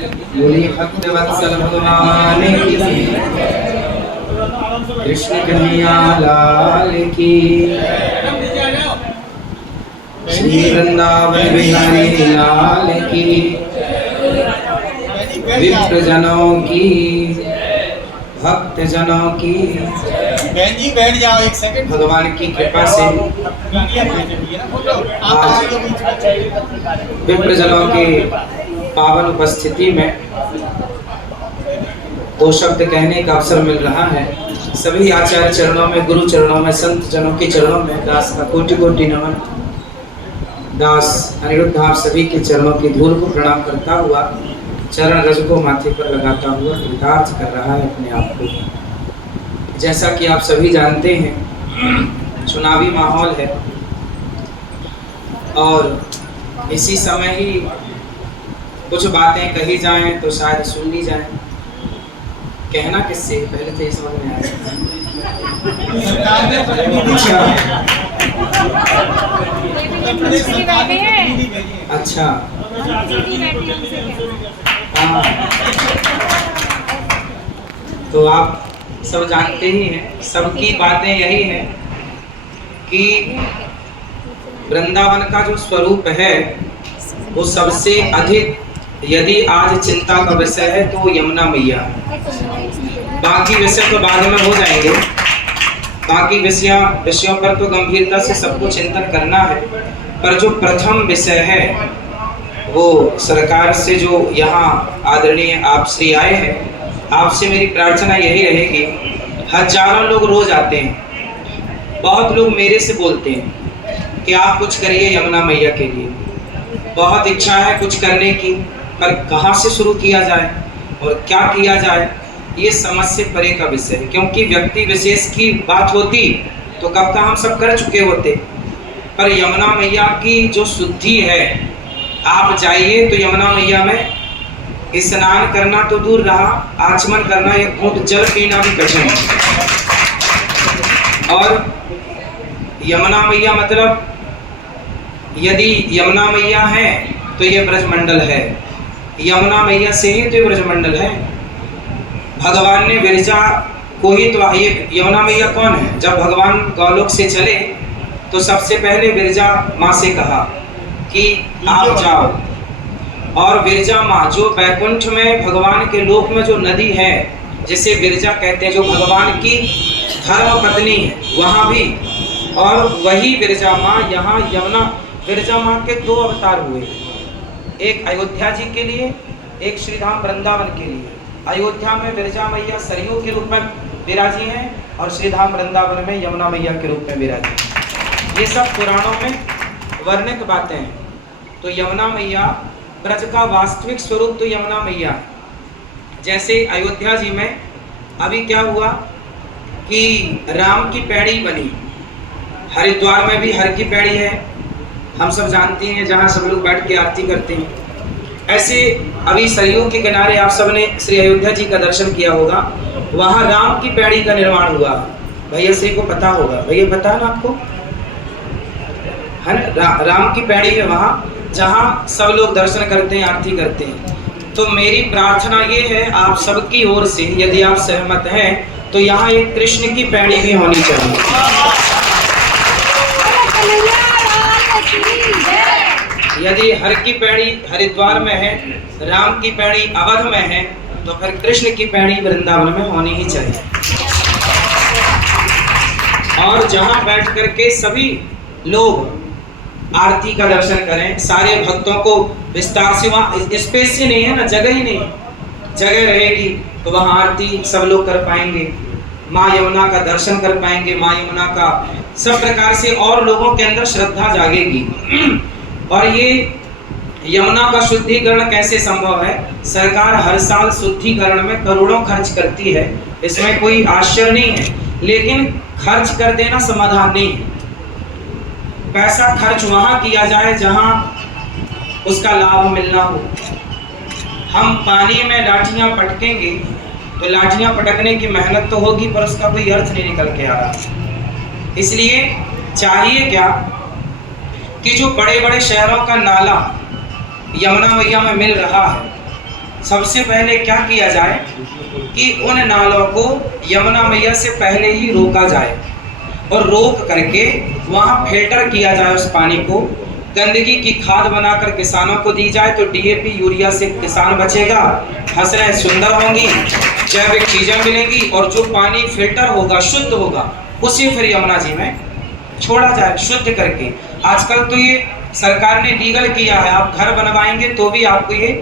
बोलिए भक्तवत्सल भगवान की, कृष्ण कन्हैया लाल की, श्री वृंदावन बिहारी लाल की, विप्रजनों की, भक्तजनों की। बहन जी बैठ जाओ एक सेकंड। भगवान की कृपा से आज विप्रजनों के पावन उपस्थिति में दो शब्द कहने का अवसर मिल रहा है। सभी आचार्य चरणों में, गुरु चरणों में, संत जनों के चरणों में दास का कोटि कोटि नमन। दास अनिरुद्ध आप सभी के चरणों की धूल को प्रणाम करता हुआ, चरण रज को माथे पर लगाता हुआ कृतार्थ कर रहा है अपने आप को। जैसा कि आप सभी जानते हैं, चुनावी माहौल है और इसी समय ही कुछ बातें कही जाएं तो शायद सुन ली जाएं। कहना किससे, पहले तो ये समझ में आया। अच्छा, हाँ, तो आप सब जानते ही हैं, सबकी बातें यही हैं कि वृंदावन का जो स्वरूप है वो सबसे अधिक यदि आज चिंता का विषय है तो यमुना मैया। बाकी विषय तो बाद में हो जाएंगे, बाकी विषयों पर तो गंभीरता से सबको चिंतन करना है, पर जो प्रथम विषय है वो सरकार से जो यहाँ आदरणीय आप श्री आए हैं, आपसे मेरी प्रार्थना यही रहेगी। हजारों लोग रोज आते हैं, बहुत लोग मेरे से बोलते हैं कि आप कुछ करिए यमुना मैया के लिए। बहुत इच्छा है कुछ करने की, पर कहाँ से शुरू किया जाए और क्या किया जाए ये समझ से परे का विषय है। क्योंकि व्यक्ति विशेष की बात होती तो कब का हम सब कर चुके होते, पर यमुना मैया की जो शुद्धि है, आप जाइए तो यमुना मैया में स्नान करना तो दूर रहा, आचमन करना, एक घूंट जल पीना भी कठिन है। और यमुना मैया मतलब यदि यमुना मैया है तो ये ब्रजमंडल है, यमुना मैया से ही तो ये ब्रजमंडल है। भगवान ने विरजा को ही तो, ये यमुना मैया कौन है? जब भगवान गौलोक से चले तो सबसे पहले विरजा माँ से कहा कि आप जाओ, और विरजा माँ जो बैकुंठ में भगवान के लोक में जो नदी है जिसे विरजा कहते हैं, जो भगवान की धर्म पत्नी है, वहाँ भी, और वही विरजा माँ यहाँ यमुना। विरजा माँ के दो अवतार हुए, एक अयोध्या जी के लिए, एक श्रीधाम वृंदावन के लिए। अयोध्या में विरजा मैया सरयू के रूप में विराजी हैं और श्रीधाम वृंदावन में यमुना मैया के रूप में विराजी हैं। ये सब पुराणों में वर्णित बातें हैं। तो यमुना मैया ब्रज का वास्तविक स्वरूप तो यमुना मैया है। जैसे अयोध्या जी में अभी क्या हुआ कि राम की पैड़ी बनी, हरिद्वार में भी हर की पैड़ी है, हम सब जानते हैं, जहाँ सब लोग बैठ के आरती करते हैं। ऐसे अभी सरयू के किनारे आप सबने श्री अयोध्या जी का दर्शन किया होगा, वहाँ राम की पैड़ी का निर्माण हुआ। भैया श्री को पता होगा, भैया पता है ना आपको, है ना? राम की पैड़ी है वहाँ, जहाँ सब लोग दर्शन करते हैं, आरती करते हैं। तो मेरी प्रार्थना ये है आप सबकी ओर से, यदि आप सहमत हैं तो यहाँ एक कृष्ण की पैड़ी भी होनी चाहिए। यदि हर की पैड़ी हरिद्वार में है, राम की पैड़ी अवध में है, तो फिर कृष्ण की पैड़ी वृंदावन में होनी ही चाहिए। और जहाँ बैठ करके सभी लोग आरती का दर्शन करें, सारे भक्तों को विस्तार से, वहाँ स्पेस ही नहीं है ना, जगह ही नहीं, जगह रहेगी तो वहाँ आरती सब लोग कर पाएंगे, माँ यमुना का दर्शन कर पाएंगे, माँ यमुना का सब प्रकार से, और लोगों के अंदर श्रद्धा जागेगी। और ये यमुना का शुद्धिकरण कैसे संभव है? सरकार हर साल शुद्धिकरण में करोड़ों खर्च करती है, इसमें कोई आश्चर्य नहीं है, लेकिन खर्च कर देना समाधान नहीं है। पैसा खर्च वहाँ किया जाए जहाँ उसका लाभ मिलना हो। हम पानी में लाठियाँ पटकेंगे तो लाठियाँ पटकने की मेहनत तो होगी, पर उसका कोई अर्थ नहीं निकल के आ रहा। इसलिए चाहिए क्या कि जो बड़े बड़े शहरों का नाला यमुना मैया में मिल रहा है, सबसे पहले क्या किया जाए कि उन नालों को यमुना मैया से पहले ही रोका जाए और रोक करके वहाँ फिल्टर किया जाए उस पानी को, गंदगी की खाद बनाकर किसानों को दी जाए तो डीएपी यूरिया से किसान बचेगा, फसलें सुंदर होंगी, जैविक चीजें मिलेंगी और जो पानी फिल्टर होगा, शुद्ध होगा, उसे फिर यमुना जी में छोड़ा जाए शुद्ध करके। आजकल तो ये सरकार ने लीगल किया है, आप घर बनवाएंगे तो भी आपको ये